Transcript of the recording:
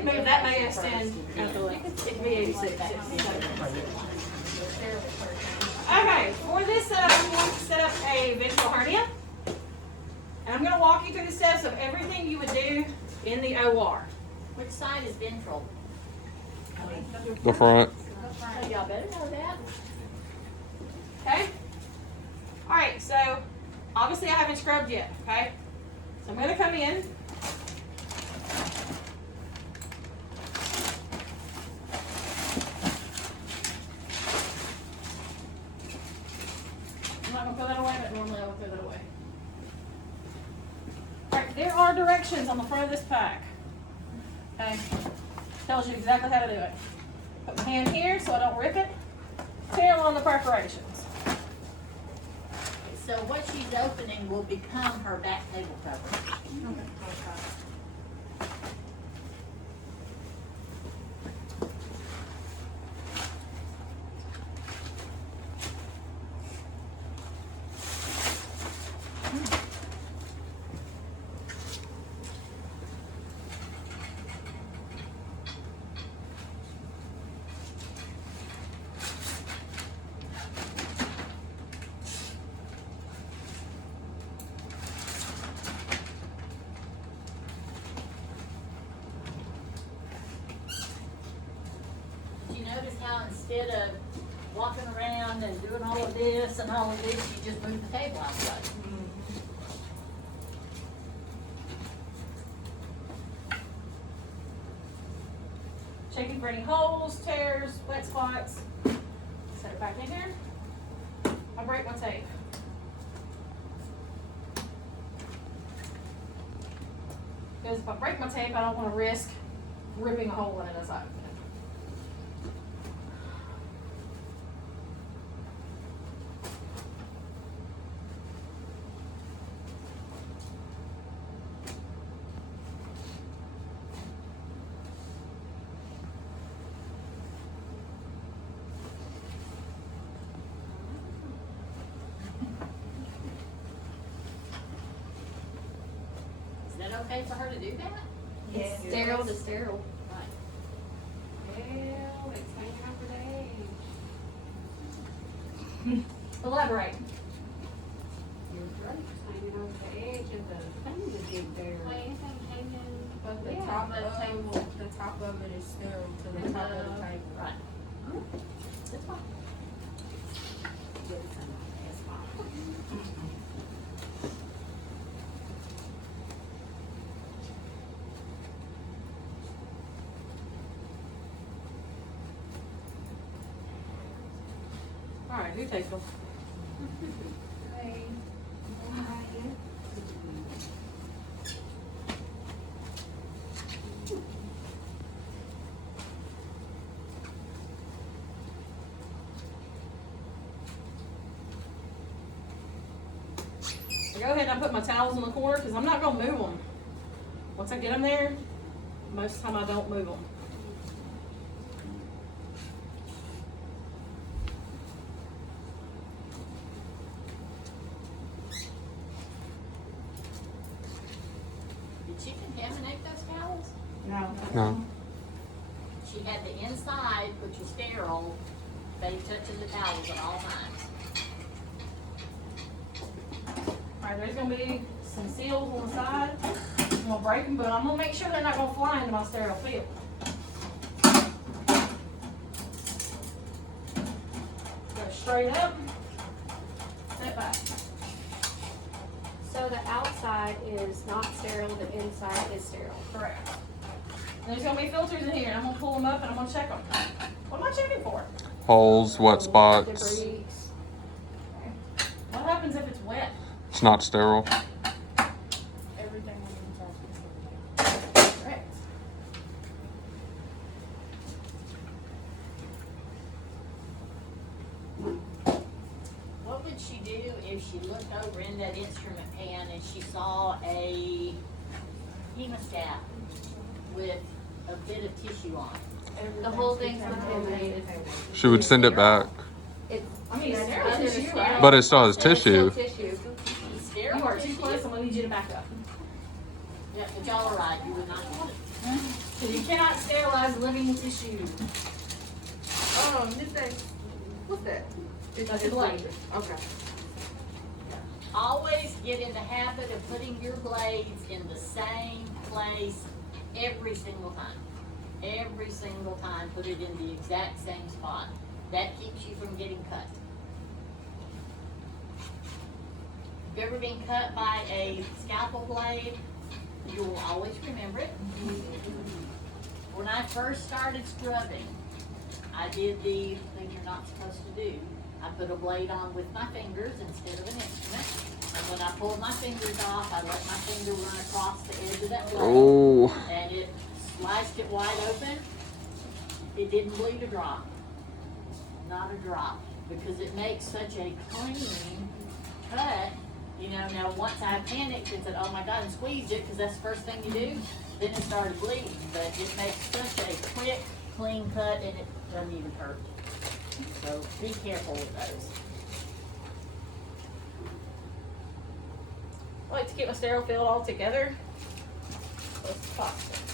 can move that may extend. It can be 86. Okay, for this setup, I'm going to set up a ventral hernia. And I'm going to walk you through the steps of everything you would do in the OR. Which side is ventral? The front. Oh, y'all better know that. Okay? Alright, so obviously I haven't scrubbed yet, okay? So I'm going to come in. I'm not going to throw that away, but normally I would throw that away. Alright, there are directions on the front of this pack. Okay? Tells you exactly how to do it. Put my hand here so I don't rip it. Tear along the perforations. So what she's opening will become her back table cover. Notice how instead of walking around and doing all of this and all of this, you just move the table out of the way. Checking for any holes, tears, wet spots. Set it back in here. I break my tape. Because if I break my tape, I don't want to risk ripping a hole in it as I open it. Is that okay for her to do that? It's sterile to sterile. Right. Well, it's hanging out for days. Elaborate. Your throat's hanging over the edge of the thing that did there. Anything hanging But the yeah, top the of table. the top of it is sterile to the top of the table. Right. That's fine. That's fine. Alright, who takes them? Hey. So go ahead and I put my towels in the corner because I'm not going to move them. Once I get them there, most of the time I don't move them. Did she contaminate those towels? No. No. She had the inside, which was sterile, they touching the towels at all times. Alright, there's going to be some seals on the side. I'm going to break them, but I'm going to make sure they're not going to fly into my sterile field. Go straight up, step back. So the outside is not sterile, the inside is sterile. Correct. And there's going to be filters in here, and I'm going to pull them up and I'm going to check them. What am I checking for? Holes, wet spots. Debris. What happens if it's wet? It's not sterile. Everything on the inside is sterile. Correct. What would she do if she looked over in that instrument pan and she saw a hemostat with a bit of tissue on it? The whole thing's contaminated. She would send it back. It's, I mean, that's sterile under tissue, sterile. right? But it still has And it's still tissue. tissue. Sterile You are too tissue? close, I'm going to need you to back up. Yeah, but y'all are right, you would not want it. So you You cannot sterilize living tissue. This thing, what's that? That's a blade. Okay. Always get in the habit of putting your blades in the same place every single time. Every single time, put it in the exact same spot. That keeps you from getting cut. If you've ever been cut by a scalpel blade, you will always remember it. When I first started scrubbing, I did the thing you're not supposed to do. I put a blade on with my fingers instead of an instrument. And when I pulled my fingers off, I let my finger run across the edge of that blade. Oh. And it sliced it wide open. It didn't bleed a drop. Not a drop. Because it makes such a clean cut. You know, now once I panicked and said, oh my God, and squeezed it, because that's the first thing you do, then it started bleeding. But it makes such a quick, clean cut, and it doesn't even hurt. So be careful with those. I like to keep my sterile field all together. Close as possible.